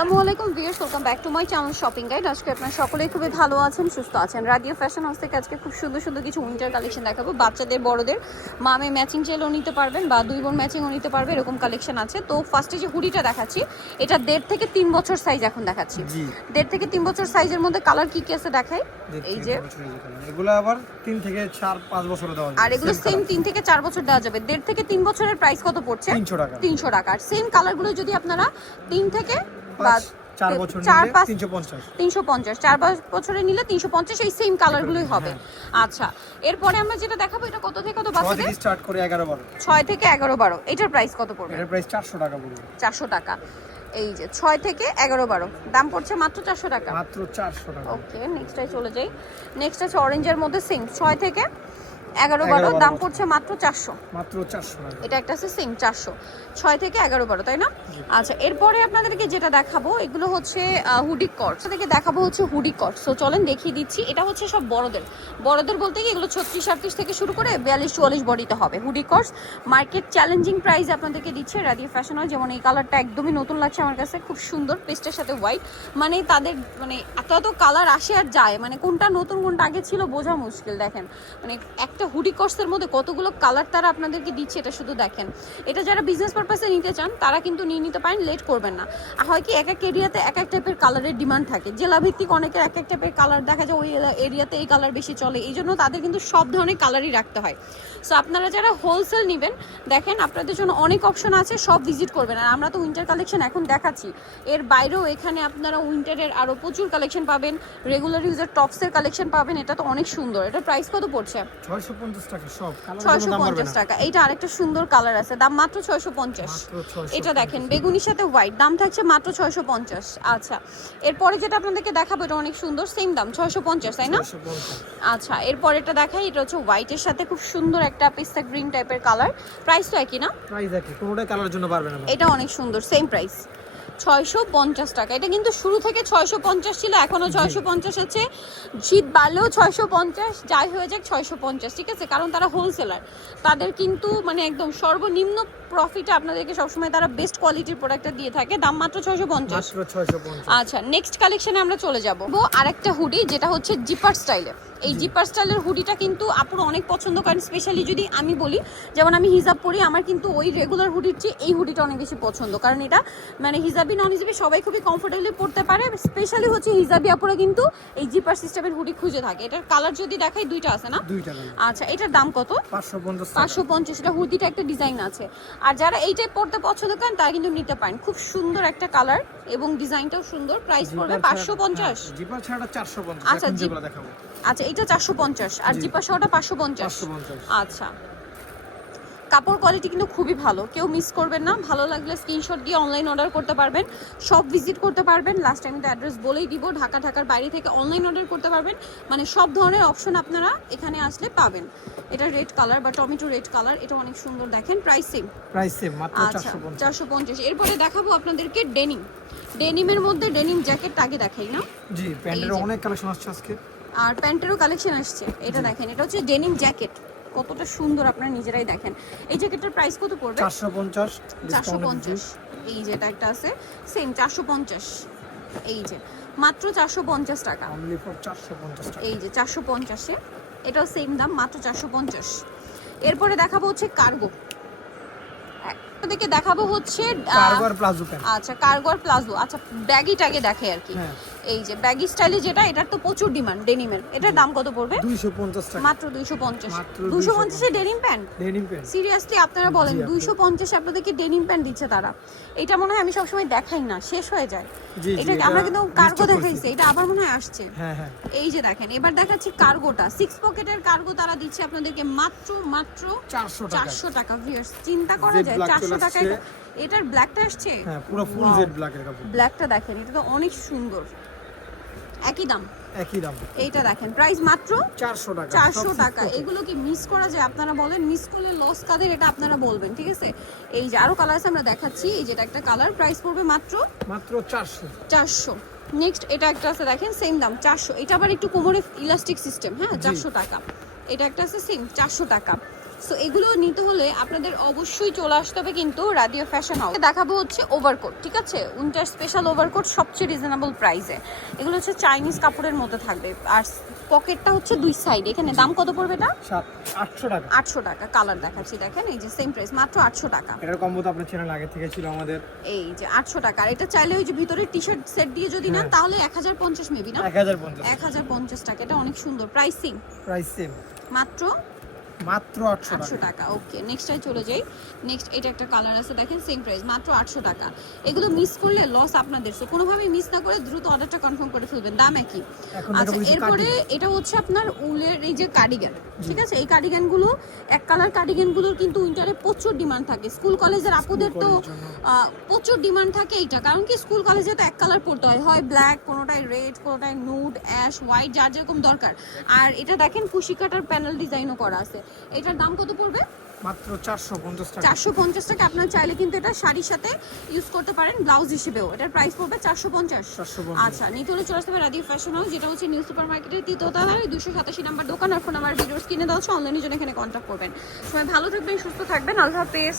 আসসালামু আলাইকুম viewers welcome back to my channel shopping guide আজকে আপনারা সকলেই খুবই ভালো আছেন সুস্থ আছেন। রাডিও ফ্যাশন হাউস থেকে আজকে খুব সুন্দর সুন্দর কিছু উইন্টার কালেকশন দেখাবো। বাচ্চাদের বড়দের মামে ম্যাচিং চাইলেও নিতে পারবেন বা দুই বোন ম্যাচিংও নিতে পারবে এরকম কালেকশন আছে। তো ফার্স্টে যে হুডিটা দেখাচ্ছি এটা দেড় থেকে তিন বছর সাইজ এখন দেখাচ্ছি। দেড় থেকে তিন বছর সাইজের মধ্যে কালার কি কি আছে দেখাই? এই যে এগুলো আবার তিন থেকে চার পাঁচ বছরে দেওয়া আর এগুলো সেম তিন থেকে চার বছর দেওয়া যাবে। দেড় থেকে তিন বছরের প্রাইস কত পড়ছে? তিনশো টাকা। তিনশো টাকা। আর সেম কালারগুলো যদি আপনারা তিন থেকে বা চার পাঁচ তিনশো পঞ্চাশ। চার পাঁচ বছরে নিলে তিনশো পঞ্চাশ এই সেম কালারগুলোই হবে। আচ্ছা এরপরে আমরা যেটা দেখাবো এটা কত থেকে কত বাচ্চাদের স্টার্ট করে এগারো বারো। ছয় থেকে এগারো বারো এটার প্রাইস কত পড়বে? এটার প্রাইস চারশো টাকা পড়বে। চারশো টাকা। এই যে ছয় থেকে এগারো বারো দাম পড়ছে মাত্র চারশো টাকা। মাত্র চারশো টাকা। ওকে নেক্সটটাই চলে যাই। নেক্সট আছে অরেঞ্জের মধ্যে সেম ছয় থেকে এগারো বারো দাম। পড়ছে মাত্র চারশো। মাত্র চারশো এটা একটা আছে সেম চারশো। ছয় থেকে এগারো বারো তাই না? আচ্ছা এরপরে আপনাদেরকে যেটা দেখাবো এগুলো হচ্ছে হুডি কট। থেকে দেখাবো হচ্ছে হুডি কট। সো চলেন দেখিয়ে দিচ্ছি এটা হচ্ছে সব বড়দের। বড়দের বলতে কি এগুলো ছত্রিশ আটত্রিশ থেকে শুরু করে বিয়াল্লিশ চুয়াল্লিশ বডিতে হবে। হুডি কটস মার্কেট চ্যালেঞ্জিং প্রাইস আপনাদেরকে দিচ্ছে রাডিও ফ্যাশন হয় যেমন এই কালারটা একদমই নতুন লাগছে আমার কাছে খুব সুন্দর পেস্টের সাথে হোয়াইট। মানে তাদের মানে এত এত কালার আসে আর যায়। মানে কোনটা নতুন কোনটা আগে ছিল বোঝা মুশকিল দেখেন। মানে একটা হুডি কটসের মধ্যে কতগুলো কালার তারা আপনাদেরকে দিচ্ছে, এটা শুধু দেখেন। এটা যারা বিজনেস পারপাসে নিতে চান, তারা কিন্তু নিয়ে নিতে পারেন লেট করবেন না। হয় কি এক এক এরিয়াতে এক এক টাইপের কালারের ডিমান্ড থাকে। জেলা ভিত্তিক অনেকের এক এক টাইপের কালার দেখা যায়, ওই এরিয়াতে এই কালার বেশি চলে। এই জন্য তাদের কিন্তু সব ধরনের কালারই রাখতে হয়। সো আপনারা যারা হোলসেল নেবেন, দেখেন আপনাদের জন্য অনেক অপশন আছে, সব ভিজিট করবেন। আর আমরা তো উইন্টার কালেকশন এখন দেখাচ্ছি। এর বাইরেও এখানে আপনারা উইন্টারের আরও প্রচুর কালেকশন পাবেন রেগুলার ইউজার টপসের কালেকশন পাবেন, এটা তো অনেক সুন্দর। এটা প্রাইস কত পড়ছে? ছয়শো পঞ্চাশ টাকা সব কালার টাকা। এইটা আরেকটা সুন্দর কালার আছে দাম মাত্র ছয়শো পঞ্চাশ। মাত্র ছয়শো এটা দেখেন বেগুনির সাথে হোয়াইট দাম থাকছে মাত্র ছয়শো পঞ্চাশ। আচ্ছা এরপরে যেটা আপনাদেরকে দেখাবো এটা অনেক সুন্দর সেম দাম ছয়শো পঞ্চাশ তাই না? আচ্ছা এরপর এটা দেখাই এটা হচ্ছে হোয়াইটের সাথে খুব সুন্দর একটা পিস্তা গ্রিন টাইপের কালার প্রাইস তো একই না? প্রাইস একই কোনোটাই কালারের জন্য পারবে না। এটা অনেক সুন্দর সেম প্রাইস ছয়শো পঞ্চাশ টাকা। এটা কিন্তু শুরু থেকে ছয়শো পঞ্চাশ ছিল এখনও ছয়শো পঞ্চাশ আছে। শীত বাড়লেও ছয়শো পঞ্চাশ যাই হয়ে যাক ছয়শো পঞ্চাশ ঠিক আছে? কারণ তারা হোলসেলার তাদের কিন্তু মানে একদম সর্বনিম্ন প্রফিটে আপনাদেরকে সবসময় তারা বেস্ট কোয়ালিটির প্রোডাক্টটা দিয়ে থাকে। দাম মাত্র ছয়শো পঞ্চাশ। আচ্ছা নেক্সট কালেকশনে আমরা চলে যাব। আরেকটা হুডি যেটা হচ্ছে জিপার স্টাইলে এই জিপার স্টাইলের হুডিটা কিন্তু আপুরা অনেক পছন্দ করেন স্পেশালি যদি আমি বলি যেমন আমি হিজাব পরি আমার কিন্তু ওই রেগুলার হুডির চেয়ে এই হুডিটা অনেক বেশি পছন্দ। কারণ এটা মানে হিজাবি নন হিজাবি সবাই খুবই কমফোর্টেবলি পড়তে পারে স্পেশালি হচ্ছে হিজাবি আপুরা কিন্তু এই জিপার সিস্টেমের হুডি খুঁজে থাকে। এটার কালার যদি দেখাই দুইটা আছে না? আচ্ছা এটার দাম কত? পাঁচশো পঞ্চাশ এটা হুডিটা একটা ডিজাইন আছে। আর যারা এইটাই পড়তে পছন্দ করেন তারা কিন্তু নিতে পারেন। খুব সুন্দর একটা কালার এবং ডিজাইনটাও সুন্দর প্রাইস পড়বে পাঁচশো পঞ্চাশ। হ্যাঁ, জিপার ছাড়াটা চারশো পঞ্চাশ। আচ্ছা, আচ্ছা এটা চারশো পঞ্চাশ আর জি। জিপা সহটা পাঁচশো পঞ্চাশ। আচ্ছা। কাপড় কোয়ালিটি কিন্তু খুবই ভালো। কেউ মিস করবেন না ভালো লাগলে স্ক্রিনশট দিয়ে অনলাইন অর্ডার করতে পারবেন সব ভিজিট করতে পারবেন। লাস্ট টাইম তো অ্যাড্রেস বলেই দিব ঢাকা ঢাকার বাইরে থেকে অনলাইন অর্ডার করতে পারবেন। মানে সব ধরনের অপশন আপনারা এখানে আসলে পাবেন। এটা রেড কালার বা টমেটো রেড কালার এটা অনেক সুন্দর দেখেন প্রাইস সেম প্রাইস সেম মাত্র আচ্ছা চারশো পঞ্চাশ। চারশো পঞ্চাশ। এরপরে দেখাবো আপনাদেরকে ডেনিম ডেনিমের মধ্যে ডেনিম জ্যাকেট আগে দেখাই না? জি প্যান্টের অনেক কালেকশন আসছে আজকে। আর প্যান্টেরও কালেকশন আসছে। এটা দেখেন এটা হচ্ছে ডেনিম জ্যাকেট কতটা সুন্দর আপনারা নিজেরাই দেখেন। এই জ্যাকেটের প্রাইস কত পড়বে? চারশো পঞ্চাশ চারশো পঞ্চাশ। এই যে এটা একটা আছে সেম চারশো পঞ্চাশ। এই যে মাত্র চারশো পঞ্চাশ টাকা। অনলি ফর চারশো পঞ্চাশ টাকা। এই যে চারশো পঞ্চাশে। এটাও সেম দাম মাত্র চারশো পঞ্চাশ। এরপরে দেখাবো হচ্ছে কার্গো আপনাদেরকে দেখাবো হচ্ছে কারবার প্লাজো আচ্ছা কার্গো আর প্লাজো আচ্ছা ব্যাগি টাগে দেখে আর কি। হ্যাঁ। এই যে ব্যাগি স্টাইলে যেটা এটার তো প্রচুর ডিমান্ড ডেনিমের এটার দাম কত পড়বে? টাকা। মাত্র দুইশো পঞ্চাশ। দুশো 250 পঞ্চাশে। Denim pant denim pant seriously আপনারা বলেন জি, আপু। দুইশো পঞ্চাশে আপনাদেরকে ডেনিম প্যান্ট দিচ্ছে তারা। এটা মনে হয় আমি সবসময় দেখাই না শেষ হয়ে যায়। এটা আমরা কিন্তু কার্গো দেখাইছি এটা আবার মনে হয় আসছে। হ্যাঁ হ্যাঁ। এই যে দেখেন এবার দেখাচ্ছি কার্গোটা সিক্স পকেটের কার্গো তারা দিচ্ছে আপনাদেরকে মাত্র মাত্র চারশো টাকা। চারশো টাকা ভিউয়ার্স চিন্তা করা যায় black চারশো চলে টাকায় আসছে। এটার ব্ল্যাকটা আসছে? হ্যাঁ পুরো ফুল. জেড ব্ল্যাকের কাপড়। ব্ল্যাকটা দেখেন এটা তো অনেক সুন্দর। একই দাম। একই দাম। এইটা দেখেন প্রাইস মাত্র চারশো টাকা চারশো সব টাকা। এগুলো কি মিস করা যায়? আপনারা বলেন মিস করলে লস কাদের এটা আপনারা বলবেন ঠিক আছে? এই যে আরও কালার আছে আমরা দেখাচ্ছি এই যেটা একটা কালার প্রাইস পড়বে মাত্র মাত্র চারশো। চারশো। নেক্সট এটা একটা আছে দেখেন সেম দাম চারশো। এটা আবার একটু কোমরে ইলাস্টিক সিস্টেম হ্যাঁ চারশো টাকা। এটা একটা আছে সেম চারশো টাকা। সো এগুলো নিতে হলে আপনাদের অবশ্যই চলে আসতে হবে কিন্তু রাদিও ফ্যাশন হাউস দেখাবো হচ্ছে ওভারকোট ঠিক আছে? উইন্টার স্পেশাল ওভারকোট সবচেয়ে রিজনেবল প্রাইসে এগুলো হচ্ছে চাইনিজ কাপড়ের মধ্যে থাকবে। আর পকেটটা হচ্ছে দুই সাইড এখানে দাম কত পড়বে এটা? আটশো টাকা। আটশো টাকা। কালার দেখাচ্ছি দেখেন? এই যে সেম প্রাইস মাত্র আটশো টাকা। এটার কম্বো তো আপনার চ্যানেল আগে থেকে ছিল আমাদের। এই যে আটশো টাকা। আর এটা চাইলে ওই যে ভিতরে টি শার্ট সেট দিয়ে যদি নেন হ্যাঁ। তাহলে এক হাজার পঞ্চাশ মেবি না? এক হাজার পঞ্চাশ। এক হাজার পঞ্চাশ টাকা। এটা অনেক সুন্দর। প্রাইসিং প্রাইস সেম মাত্র মাত্র আটশো আটশো টাকা। টাকা ওকে নেক্সটটাই চলে যাই। নেক্সট এটা একটা কালার আছে দেখেন সেম প্রাইস মাত্র আটশো টাকা। এগুলো মিস করলে লস আপনাদের। সো মিস না করে দ্রুত অর্ডারটা কনফার্ম করে ফেলবেন। দাম একই। আচ্ছা এরপরে এটা হচ্ছে আপনার উলের এই যে কার্ডিগান ঠিক আছে? এই কার্ডিগানগুলো এক কালার কার্ডিগানগুলোর কিন্তু উইন্টারে প্রচুর ডিমান্ড থাকে। স্কুল কলেজের আপুদের তো আহ, প্রচুর ডিমান্ড থাকে এইটা। কারণ কি স্কুল কলেজে তো এক কালার পড়তে হয়। হয় ব্ল্যাক কোনোটায় রেড কোনোটায় নুড অ্যাশ হোয়াইট যার যেরকম দরকার। আর এটা দেখেন কুশি কাটার প্যানেল ডিজাইনও করা আছে। এটার দাম কত পড়বে? মাত্র চারশো পঞ্চাশ টাকা। চারশো পঞ্চাশ টাকা। আপনার চাইলে কিন্তু এটা শাড়ির সাথে ইউজ করতে পারেন ব্লাউজ হিসেবেও। এটার প্রাইস পড়বে চারশো পঞ্চাশ। 450 আচ্ছা নিতে হলে চলে আসতে হবে ফ্যাশন হাউস যেটা হচ্ছে নিউ সুপার মার্কেটের তৃতীয়তলায় দুশো সাতাশি নাম্বার দোকান। আর ফোন নাম্বার ভিডিওস কিনে দেওয়া হচ্ছে অনলাইনের জন্য এখানে কন্ট্যাক্ট করবেন। সবাই ভালো থাকবেন সুস্থ থাকবেন। আল্লাহ হাফেজ।